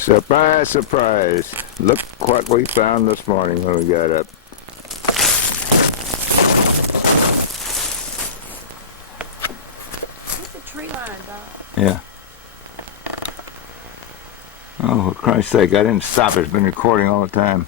Surprise, surprise. Look what we found this morning when we got up. Look at the tree line, Bob. Yeah. Oh, for Christ's sake, I didn't stop. It's been recording all the time.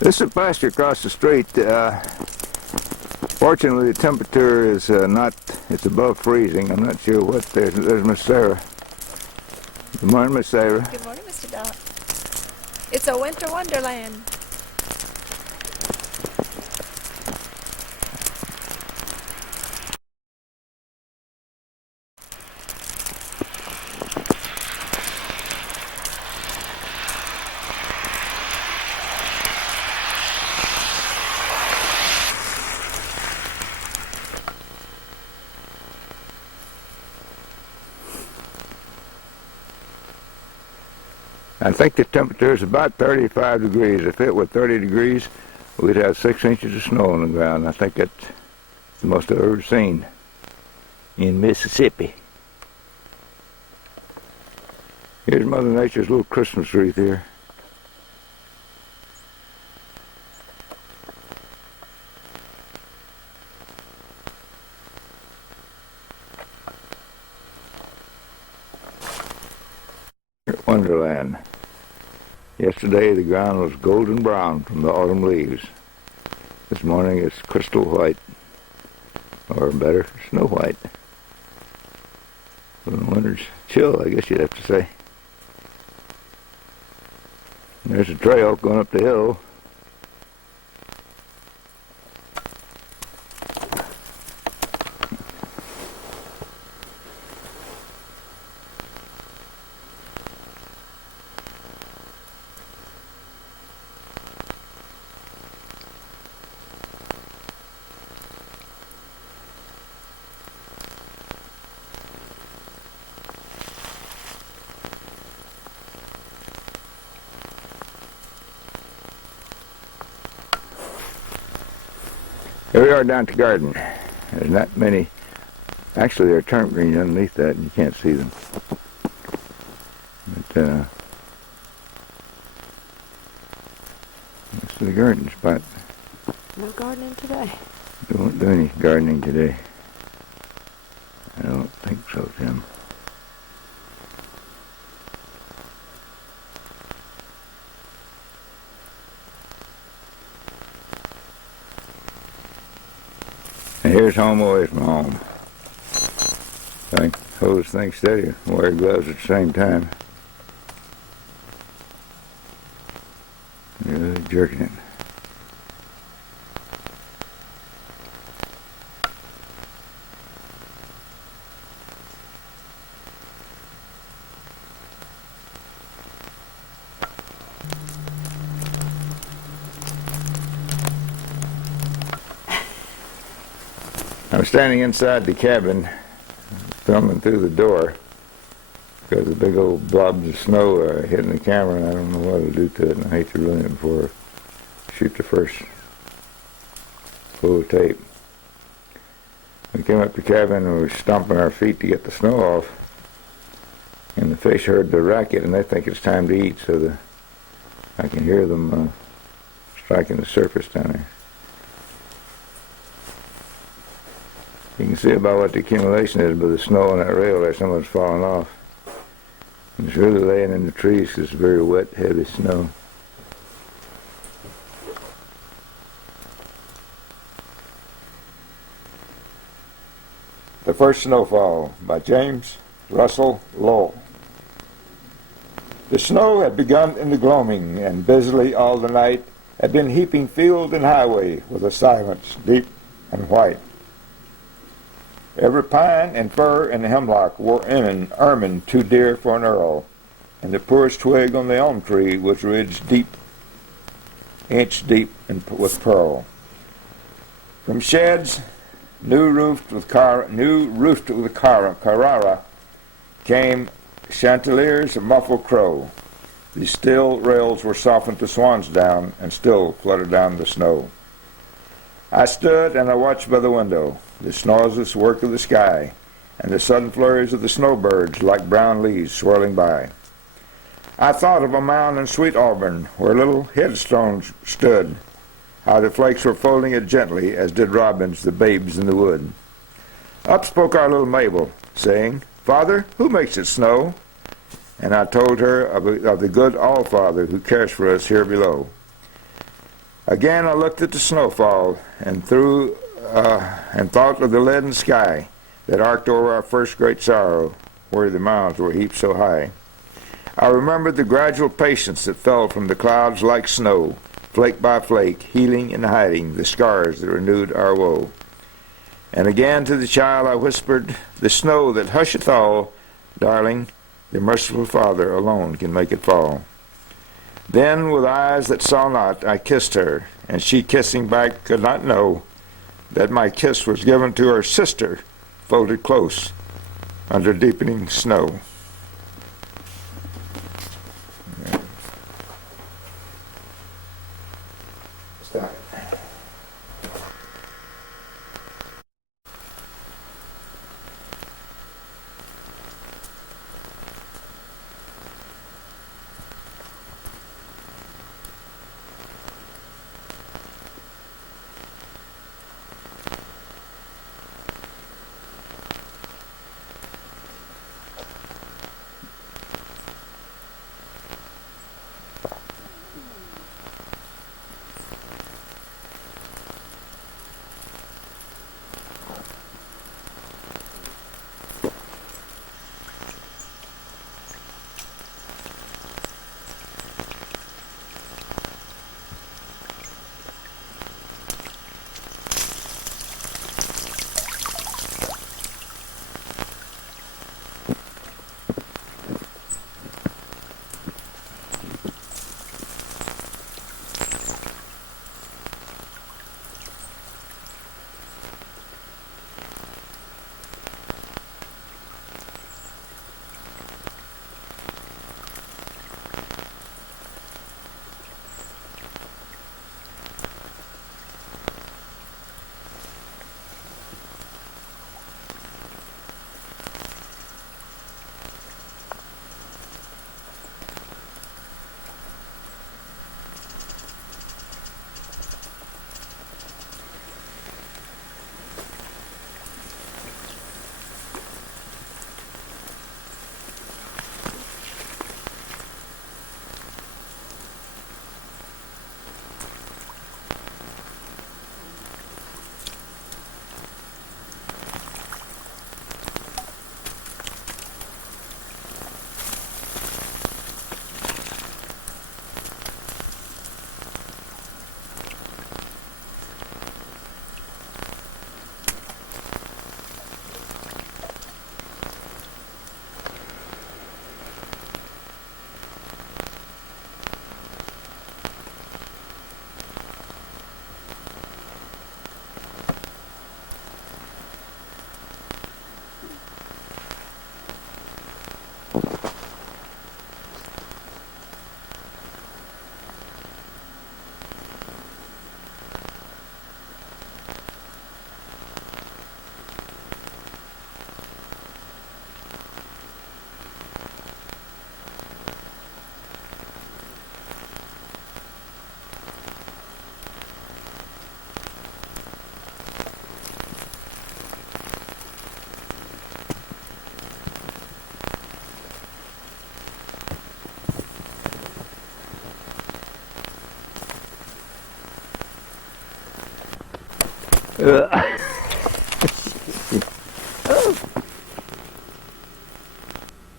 This is pasture across the street. Fortunately, the temperature is it's above freezing. I'm not sure what there's Miss Sarah. Good morning, Miss Sarah. Good morning, Mr. Doc. It's a winter wonderland. I think the temperature is about 35 degrees. If it were 30 degrees, we'd have 6 inches of snow on the ground. I think that's the most I've ever seen in Mississippi. Here's Mother Nature's little Christmas wreath here. Wonderland. Yesterday the ground was golden brown from the autumn leaves. This morning it's crystal white, or better, snow white. So the winter's chill, I guess you'd have to say. And there's a trail going up the hill. Here we are down at the garden. There's not many. Actually, there are turnip greens underneath that, and you can't see them. But this is the garden spot. No gardening today. We won't do any gardening today. I don't think so, Tim. And here's home away from home. I hold this thing steady and wear gloves at the same time. Really jerking it. I was standing inside the cabin, filming through the door, because the big old blobs of snow are hitting the camera, and I don't know what to do to it, and I hate to ruin it before I shoot the first full tape. We came up the cabin and we were stomping our feet to get the snow off, and the fish heard the racket, and they think it's time to eat, so I can hear them striking the surface down there. You can see about what the accumulation is by the snow on that rail there. Some of it's falling off. And it's really laying in the trees because it's very wet, heavy snow. The First Snowfall by James Russell Lowell. The snow had begun in the gloaming, and busily all the night had been heaping field and highway with a silence deep and white. Every pine and fir and hemlock wore ermine too dear for an earl, and the poorest twig on the elm tree was ridged deep, inch deep with pearl. From sheds new roofed with Carrara came chanticleers of muffled crow. The steel rails were softened to swan's down and still fluttered down the snow. I stood and I watched by the window the noiseless work of the sky and the sudden flurries of the snowbirds like brown leaves swirling by. I thought of a mound in Sweet Auburn where little headstones stood, how the flakes were folding it gently as did robins the babes in the wood. Up spoke our little Mabel, saying, "Father, who makes it snow?" And I told her of the good All-Father who cares for us here below. Again I looked at the snowfall and thought of the leaden sky that arced over our first great sorrow, where the mounds were heaped so high. I remembered the gradual patience that fell from the clouds like snow, flake by flake, healing and hiding the scars that renewed our woe. And again to the child I whispered, "The snow that husheth all, darling, the merciful Father alone can make it fall." Then, with eyes that saw not, I kissed her, and she, kissing back, could not know that my kiss was given to her sister, folded close under deepening snow. Stop.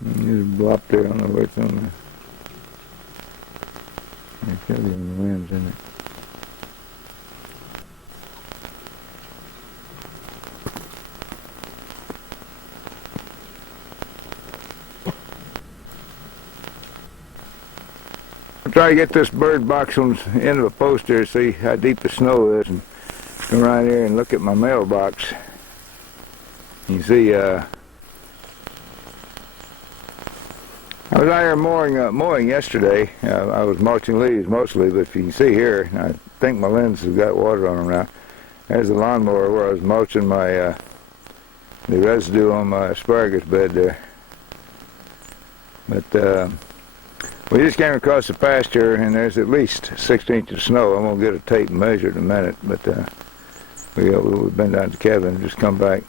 There's a blop there, I don't know where it's on there. There's got to be some limbs in it. I'll try to get this bird box on the end of a post here to see how deep the snow is, and come around here and look at my mailbox. You see, I I was out here mowing yesterday. I was mulching leaves mostly, but if you can see here, I think my lenses have got water on them now. There's the lawnmower where I was mulching my the residue on my asparagus bed there. But we just came across the pasture, and there's at least 6 inches of snow. I'm gonna get a tape and measure it in a minute, but we've been down to the cabin and just come back.